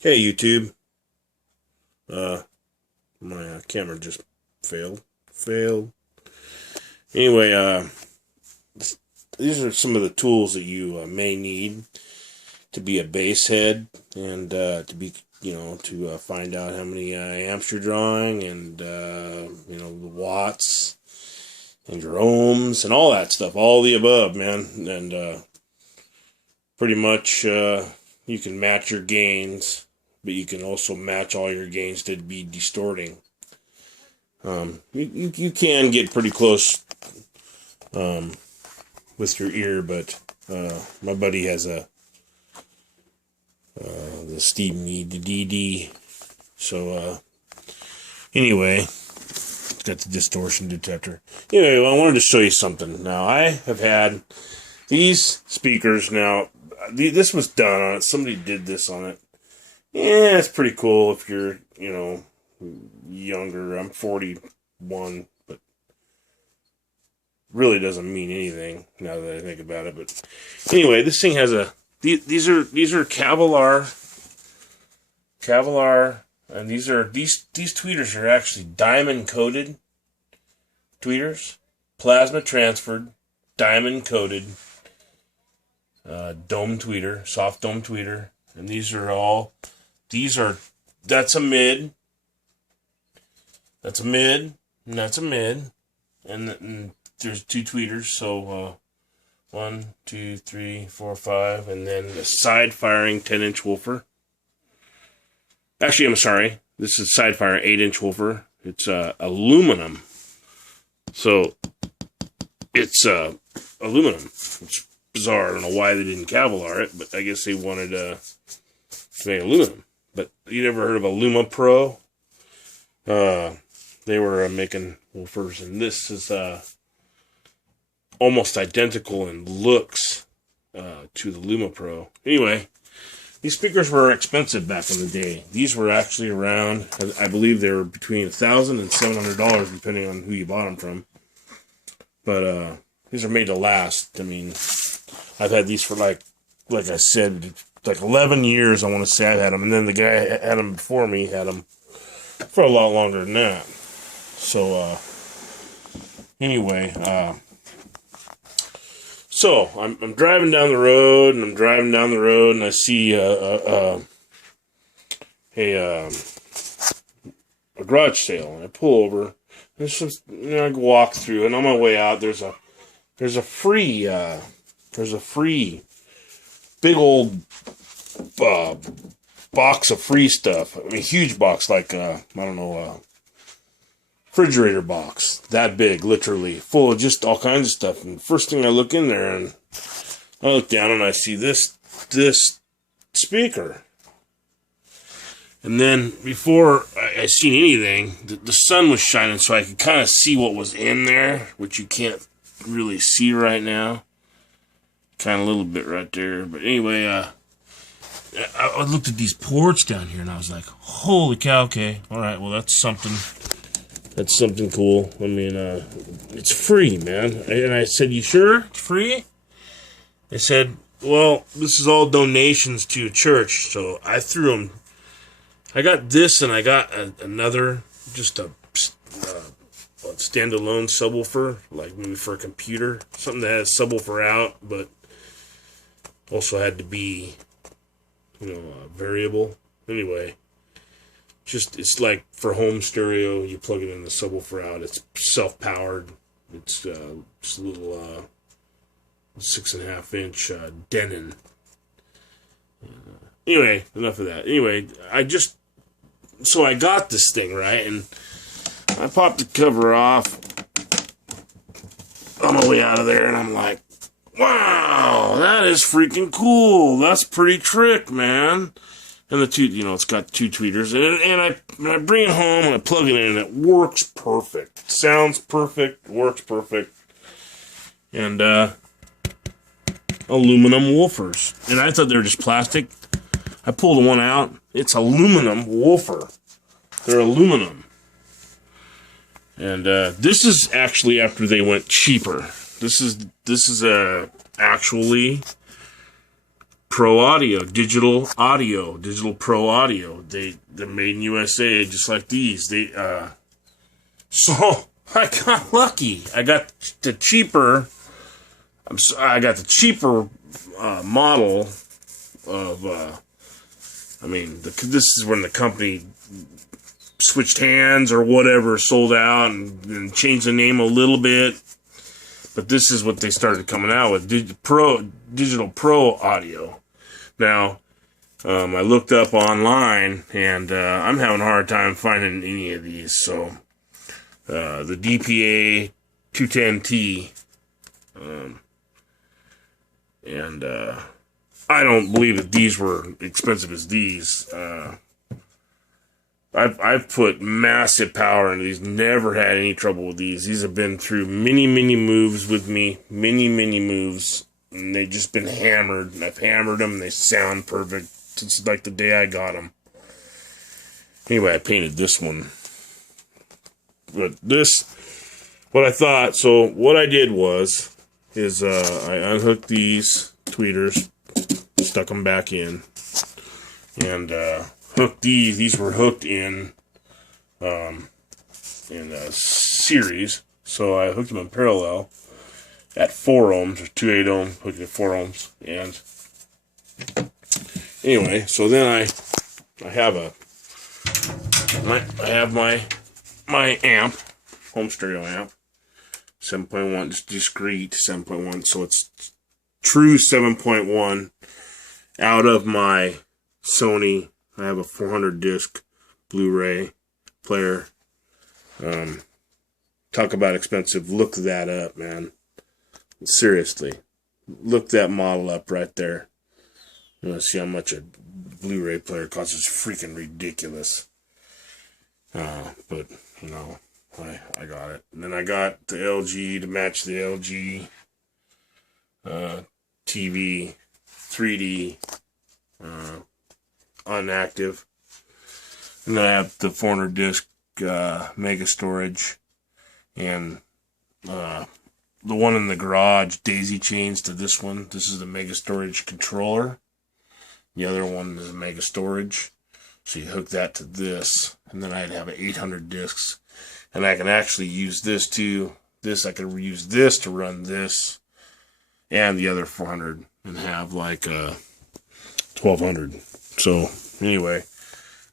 Hey YouTube. Uh, my camera just failed. Failed. Anyway, these are some of the tools that you may need to be a bass head and to be, to find out how many amps you're drawing and the watts and your ohms and all that stuff, all the above, man. And pretty much you can match your gains, but you can also match all your gains to be distorting. You can get pretty close with your ear, but my buddy has the Steve Meade, the DD. So anyway, it's got the distortion detector. Anyway, I wanted to show you something. Now, I have had these speakers. Now, this was done on it. Somebody did this on it. Yeah, it's pretty cool if you're, younger. I'm 41, but really doesn't mean anything now that I think about it. But anyway, this thing has these are Kevlar, and these tweeters are actually diamond coated tweeters, plasma transferred, diamond coated, dome tweeter, soft dome tweeter, and that's a mid. That's a mid, and that's a mid, and there's two tweeters, so 1, 2, 3, 4, 5, and then a side-firing 10-inch woofer. Actually, I'm sorry, this is side-firing 8-inch woofer. It's aluminum, so it's aluminum. It's bizarre. I don't know why they didn't Kevlar it, but I guess they wanted to make aluminum. But you never heard of a Luma Pro? They were making woofers, and this is almost identical in looks to the Luma Pro. Anyway, these speakers were expensive back in the day. These were actually around, I believe they were between $1,000 and $700, depending on who you bought them from. But these are made to last. I mean, I've had these for like I said, like 11 years, I want to say I've had them. And then the guy who had them before me had them for a lot longer than that. So, anyway, so I'm driving down the road, and I see a garage sale, and I pull over. There's just, I walk through, and on my way out, there's a free big old box of free stuff. I mean, huge box, like I don't know, refrigerator box that big, literally full of just all kinds of stuff. And first thing I look in there, and I look down, and I see this speaker. And then before I seen anything, the sun was shining, so I could kind of see what was in there, which you can't really see right now. Kind of a little bit right there, but anyway, I looked at these ports down here, and I was like, "Holy cow! Okay, all right, well that's something." That's something cool. I mean, it's free, man. And I said, "You sure it's free?" They said, "Well, this is all donations to a church." So I threw them. I got this, and I got another, just a standalone subwoofer, like maybe for a computer, something that has subwoofer out, but also had to be, variable. Anyway. It's like for home stereo, you plug it in the subwoofer out. It's self-powered. It's just a little 6.5-inch Denon. Anyway, enough of that. Anyway, so I got this thing, right? And I popped the cover off on my way out of there, and I'm like, wow, that is freaking cool. That's pretty trick, man. And the two, it's got two tweeters, and I bring it home and I plug it in, and it works perfect. Sounds perfect, works perfect. And aluminum woofers. And I thought they were just plastic. I pulled one out. It's aluminum woofer. They're aluminum. And this is actually after they went cheaper. This is actually Pro Audio, Digital Pro Audio. They're made in USA, just like these. So I got lucky. I got the cheaper. I got the cheaper model of. This is when the company switched hands or whatever, sold out and changed the name a little bit. But this is what they started coming out with, Digital Pro Audio. Now, I looked up online, and I'm having a hard time finding any of these. So, the DPA 210T, and I don't believe that these were expensive as these. I've put massive power into these. Never had any trouble with these. These have been through many moves with me. Many moves. And they've just been hammered. And I've hammered them. And they sound perfect. Since like the day I got them. Anyway, I painted this one. But what I thought. So what I did is I unhooked these tweeters. Stuck them back in. And, hooked these were hooked in a series, so I hooked them in parallel at 4 ohms or 2.8 ohm, hooked it at 4 ohms, and anyway, so then I have my amp, home stereo amp, 7.1, just discrete 7.1, so it's true 7.1 out of my Sony. I have a 400 disc Blu-ray player. Talk about expensive. Look that up, man. Seriously. Look that model up right there. You want to see how much a Blu-ray player costs. It's freaking ridiculous. But, you know, I got it. And then I got the LG to match the LG TV 3D unactive, and then I have the 400 disc mega storage, and the one in the garage daisy chains to this one. This is the mega storage controller. The other one is mega storage, so you hook that to this, and then I'd have 800 discs, and I can actually use this too. I could use this to run this and the other 400 and have like 1200. So, anyway,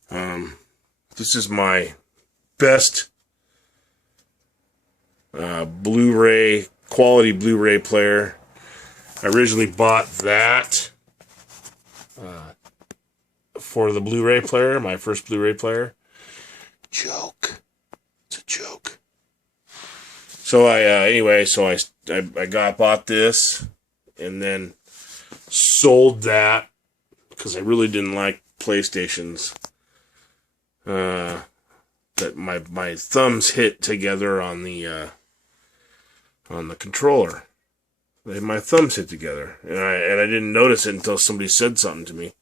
this is my best quality Blu-ray player. I originally bought that for the Blu-ray player, my first Blu-ray player. Joke. It's a joke. So, I bought this and then sold that. Because I really didn't like PlayStations. That my thumbs hit together on the controller. My thumbs hit together, and I didn't notice it until somebody said something to me.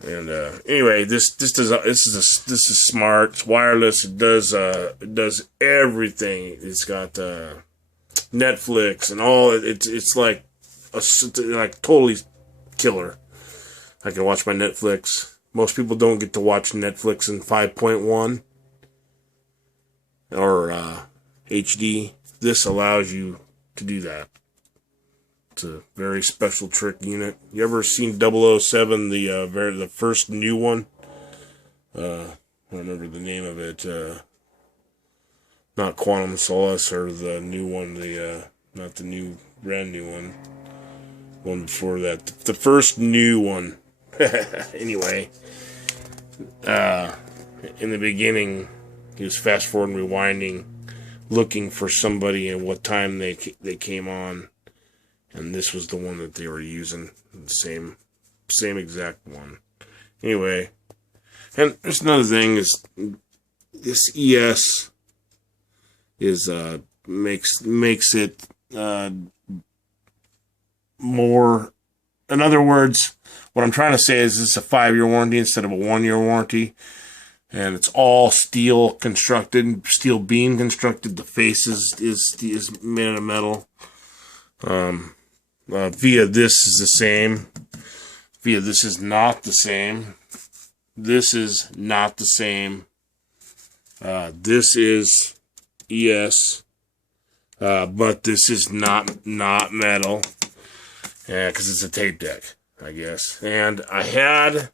And anyway, this is smart. It's wireless. It does everything. It's got Netflix and all. It's like totally killer. I can watch my Netflix. Most people don't get to watch Netflix in 5.1 or HD. This allows you to do that. It's a very special trick unit. You ever seen 007, the first new one? I don't remember the name of it. Not Quantum Solace or the new one. Not the new brand new one. One before that. The first new one. Anyway, in the beginning, he was fast forwarding, rewinding, looking for somebody and what time they came on, and this was the one that they were using, the same exact one. Anyway, and there's another thing is this ES is makes it more. In other words, what I'm trying to say is this is a 5-year warranty instead of a 1-year warranty. And it's all steel constructed, steel beam constructed. The face is made out of metal. Via this is the same. Via this is not the same. This is not the same. This is ES, but this is not metal. Yeah, because it's a tape deck, I guess. And I had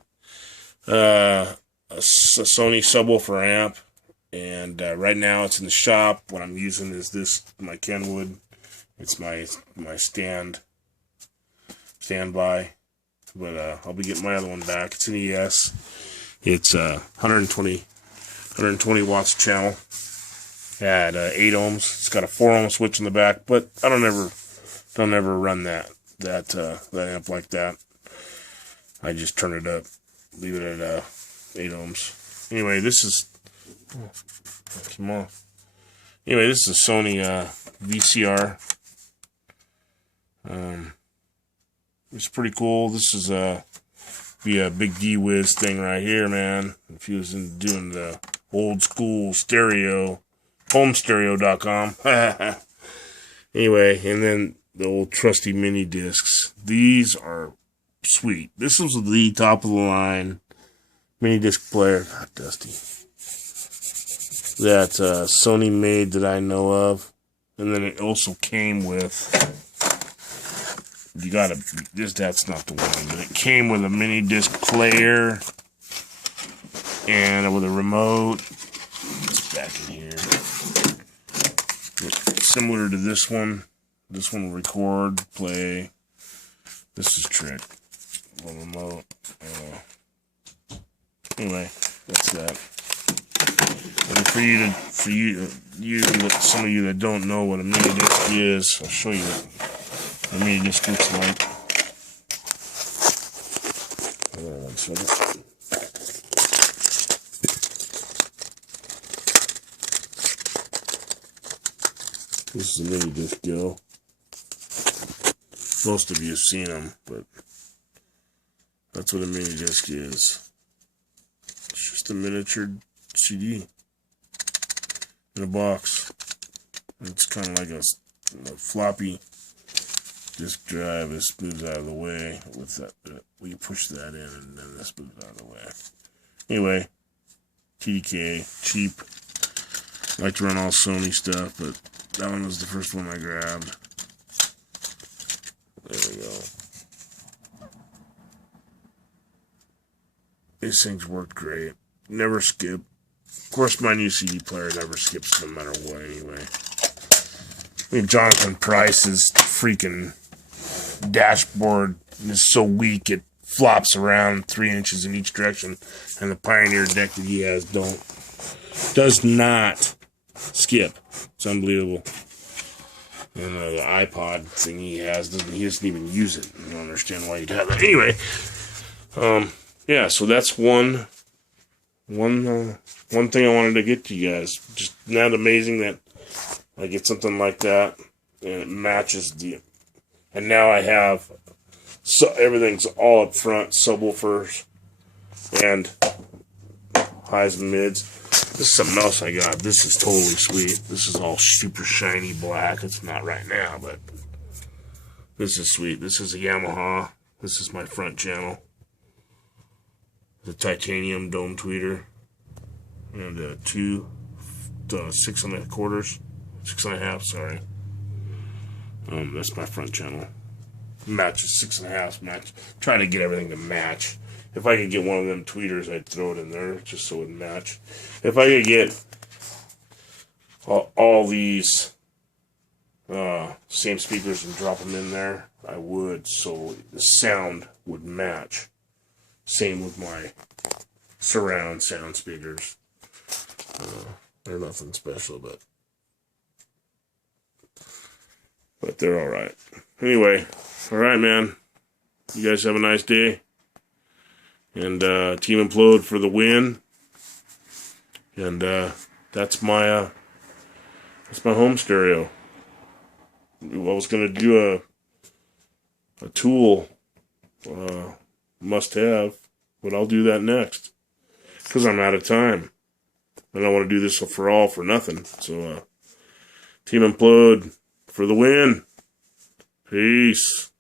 a Sony subwoofer amp, and right now it's in the shop. What I'm using is this, my Kenwood. It's my standby. But I'll be getting my other one back. It's an ES. It's 120 watts channel at 8 ohms. It's got a 4 ohm switch in the back, but I don't ever run that amp like that. I just turn it up, leave it at 8 ohms. Anyway, this is come on. Anyway, this is a Sony VCR. It's pretty cool. This is be a big D-Wiz thing right here, man. If he was doing the old school stereo, homestereo.com. Anyway, and then the old trusty mini discs. These are sweet. This was the top of the line mini disc player. God, Dusty. That Sony made that I know of. And then it also came with, that's not the one, but it came with a mini disc player and with a remote. It's back in here. It's similar to this one. This one will record, play. This is trick. A remote. Anyway, that's that. And for you, some of you that don't know what a mini disc is, I'll show you what a mini disc looks like. Hold on 1 second. This is a mini disc go. Most of you have seen them, but that's what a mini disc is. It's just a miniature CD in a box. It's kind of like a floppy disk drive. This moves out of the way with that. We push that in, and then this moves out of the way. Anyway, TDK, cheap. I like to run all Sony stuff, but that one was the first one I grabbed. There we go. These things worked great. Never skip. Of course, my new CD player never skips no matter what anyway. I mean, Jonathan Price's freaking dashboard is so weak it flops around 3 inches in each direction, and the Pioneer deck that he has does not skip. It's unbelievable. And the iPod thing he has, he doesn't even use it. I don't understand why he'd have that. Anyway, yeah, so that's one thing I wanted to get to you guys. Just not amazing that I get something like that and it matches and now I have everything's all up front, subwoofers and highs and mids. This is something else I got. This is totally sweet. This is all super shiny black. It's not right now, but this is sweet. This is a Yamaha. This is my front channel. The titanium dome tweeter. And 6 1/4, sorry. That's my front channel. Matches 6 1/2 match. Trying to get everything to match. If I could get one of them tweeters, I'd throw it in there just so it would match. If I could get all these same speakers and drop them in there, I would, so the sound would match. Same with my surround sound speakers. They're nothing special, but they're alright. Anyway, alright, man. You guys have a nice day. And Team Implode for the win. And that's my home stereo. I was gonna do a tool must have, but I'll do that next because I'm out of time. I don't want to do this for nothing. So Team Implode for the win. Peace.